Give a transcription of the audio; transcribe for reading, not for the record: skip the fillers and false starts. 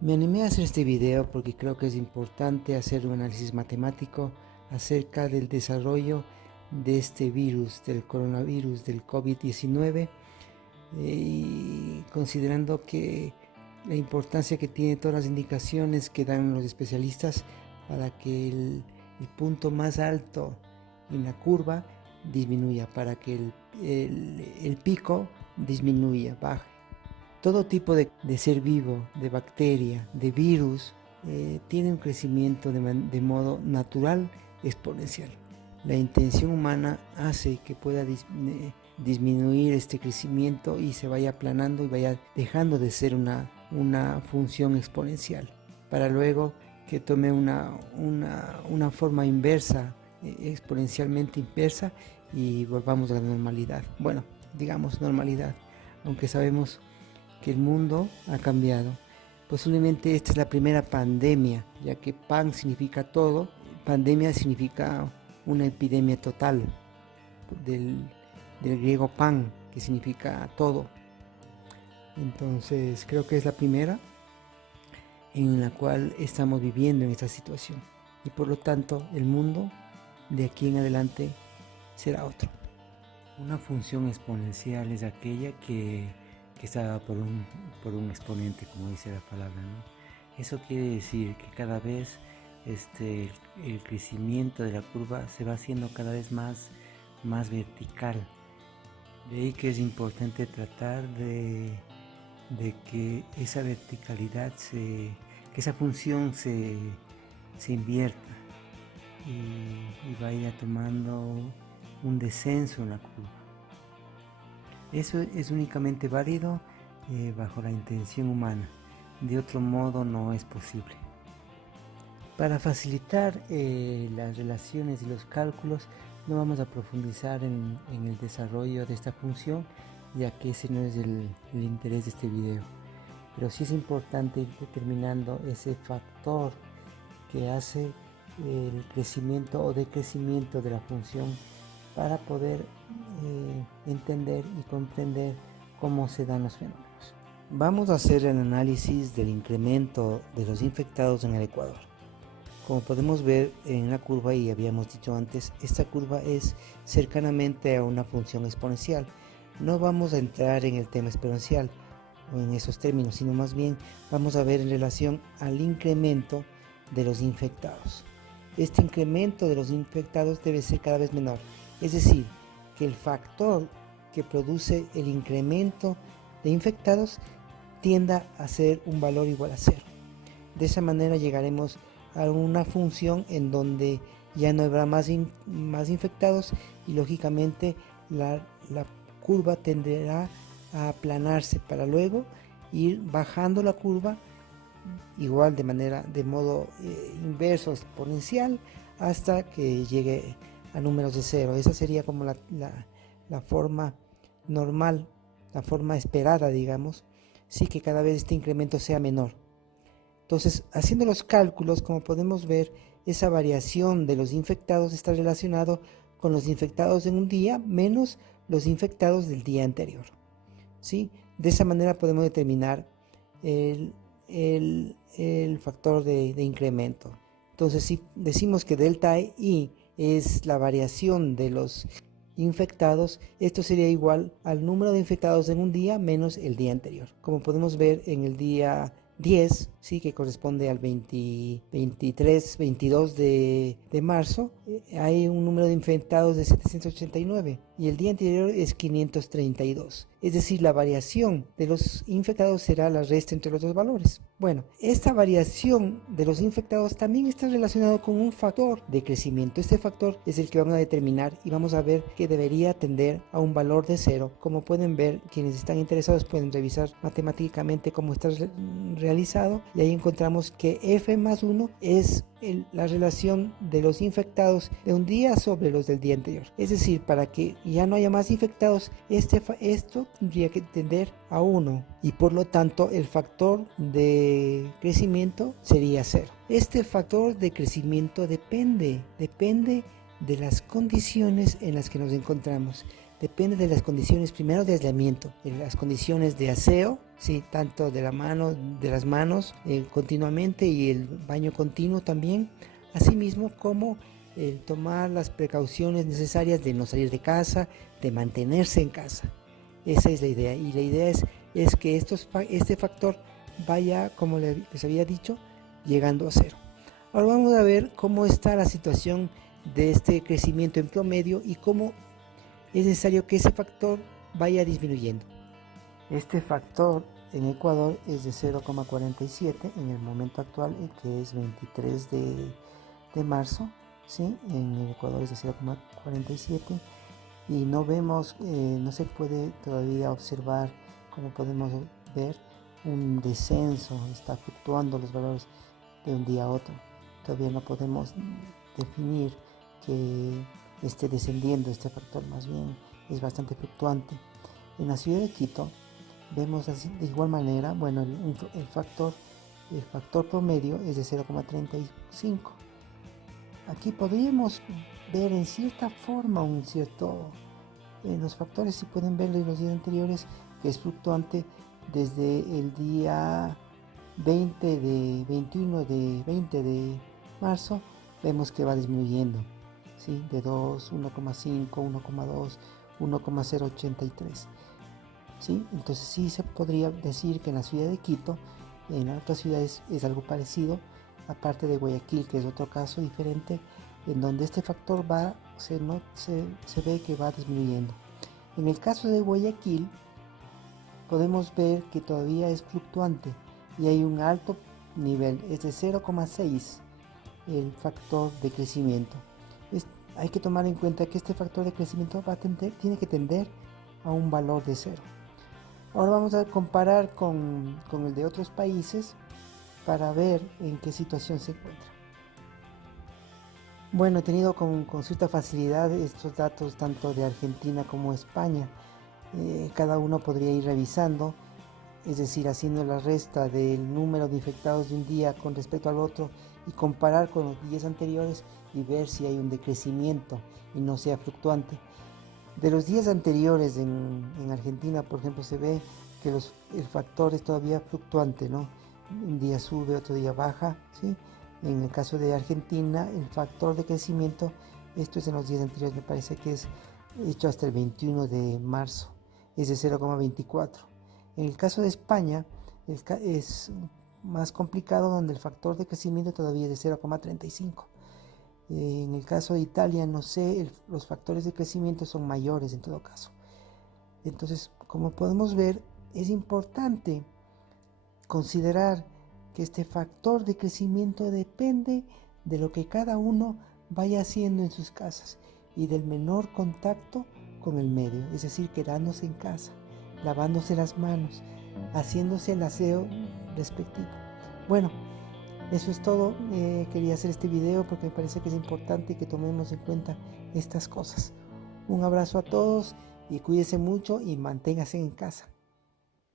Me animé a hacer este video porque creo que es importante hacer un análisis matemático acerca del desarrollo de este virus, del coronavirus, del COVID-19, y considerando que la importancia que tiene todas las indicaciones que dan los especialistas para que el punto más alto en la curva disminuya, para que el pico disminuya, baje. Todo tipo de ser vivo, de bacteria, de virus, tiene un crecimiento de modo natural exponencial. La intención humana hace que pueda disminuir este crecimiento y se vaya aplanando y vaya dejando de ser una función exponencial, para luego que tome una forma inversa, exponencialmente inversa, y volvamos a la normalidad. Bueno, digamos normalidad, aunque sabemos que el mundo ha cambiado. Posiblemente esta es la primera pandemia, ya que pan significa todo, pandemia significa una epidemia total, del griego pan, que significa todo. Entonces creo que es la primera en la cual estamos viviendo en esta situación, y por lo tanto el mundo de aquí en adelante será otro. Una función exponencial es aquella que está dada por un exponente, como dice la palabra, ¿no? Eso quiere decir que cada vez el crecimiento de la curva se va haciendo cada vez más vertical. De ahí que es importante tratar de que esa verticalidad, que esa función se invierta y vaya tomando un descenso en la curva. Eso es únicamente válido bajo la intención humana, de otro modo no es posible. Para facilitar las relaciones y los cálculos, no vamos a profundizar en el desarrollo de esta función, ya que ese no es el interés de este video. Pero sí es importante ir determinando ese factor que hace el crecimiento o decrecimiento de la función, para poder entender y comprender cómo se dan los fenómenos. Vamos a hacer el análisis del incremento de los infectados en el Ecuador. Como podemos ver en la curva, y habíamos dicho antes, esta curva es cercanamente a una función exponencial. No vamos a entrar en el tema exponencial o en esos términos, sino más bien vamos a ver en relación al incremento de los infectados. Este incremento de los infectados debe ser cada vez menor. Es decir, que el factor que produce el incremento de infectados tienda a ser un valor igual a 0. De esa manera llegaremos a una función en donde ya no habrá más infectados, y lógicamente la curva tenderá a aplanarse para luego ir bajando la curva igual de modo inverso, exponencial, hasta que llegue a números de 0. Esa sería como la forma normal, la forma esperada, digamos, sí, que cada vez este incremento sea menor. Entonces, haciendo los cálculos, como podemos ver, esa variación de los infectados está relacionado con los infectados en un día menos los infectados del día anterior, ¿sí? De esa manera podemos determinar el factor de incremento. Entonces, si decimos que delta I es la variación de los infectados, esto sería igual al número de infectados en un día menos el día anterior. Como podemos ver en el día 10, ¿sí?, que corresponde al 22 de marzo, hay un número de infectados de 789 y el día anterior es 532. Es decir, la variación de los infectados será la resta entre los dos valores. Bueno, esta variación de los infectados también está relacionado con un factor de crecimiento. Este factor es el que vamos a determinar y vamos a ver que debería tender a un valor de 0. Como pueden ver, quienes están interesados pueden revisar matemáticamente cómo está realizado, y ahí encontramos que F más 1 es la relación de los infectados de un día sobre los del día anterior. Es decir, para que ya no haya más infectados, esto tendría que tender a 1, y por lo tanto el factor de crecimiento sería 0. Este factor de crecimiento depende de las condiciones en las que nos encontramos. Depende de las condiciones, primero, de aislamiento, de las condiciones de aseo, sí, tanto de las manos continuamente y el baño continuo también, asimismo como el tomar las precauciones necesarias de no salir de casa, de mantenerse en casa. Esa es la idea, y la idea es que este factor vaya, como les había dicho, llegando a cero. Ahora vamos a ver cómo está la situación de este crecimiento en promedio y cómo es necesario que ese factor vaya disminuyendo. Este factor en Ecuador es de 0,47 en el momento actual, que es 23 de marzo, ¿sí? En el Ecuador es de 0,47 y no vemos, no se puede todavía observar, como podemos ver, un descenso, está fluctuando los valores de un día a otro. Todavía no podemos definir que esté descendiendo este factor, más bien es bastante fluctuante. En la ciudad de Quito vemos así, de igual manera, bueno, el factor promedio es de 0,35. Aquí podríamos ver en cierta forma los factores, si pueden ver de los días anteriores, que es fluctuante desde el día 20 de marzo, vemos que va disminuyendo, ¿sí? De 2, 1,5, 1,2, 1,083. ¿Sí? Entonces sí se podría decir que en la ciudad de Quito, en otras ciudades es algo parecido, aparte de Guayaquil, que es otro caso diferente, en donde este factor se ve que va disminuyendo. En el caso de Guayaquil, podemos ver que todavía es fluctuante y hay un alto nivel, es de 0,6 el factor de crecimiento. Hay que tomar en cuenta que este factor de crecimiento tiene que tender a un valor de 0. Ahora vamos a comparar con el de otros países para ver en qué situación se encuentra. Bueno, he tenido con cierta facilidad estos datos tanto de Argentina como España. Cada uno podría ir revisando, es decir, haciendo la resta del número de infectados de un día con respecto al otro y comparar con los días anteriores y ver si hay un decrecimiento y no sea fluctuante. De los días anteriores en Argentina, por ejemplo, se ve que el factor es todavía fluctuante, ¿no? Un día sube, otro día baja, ¿sí? En el caso de Argentina, el factor de crecimiento, esto es en los días anteriores, me parece que es hecho hasta el 21 de marzo, es de 0,24. En el caso de España, es más complicado, donde el factor de crecimiento todavía es de 0,35. En el caso de Italia, no sé, los factores de crecimiento son mayores en todo caso. Entonces, como podemos ver, es importante considerar que este factor de crecimiento depende de lo que cada uno vaya haciendo en sus casas y del menor contacto con el medio, es decir, quedándose en casa, lavándose las manos, haciéndose el aseo respectivo. Bueno, eso es todo. Quería hacer este video porque me parece que es importante que tomemos en cuenta estas cosas. Un abrazo a todos y cuídense mucho y manténganse en casa.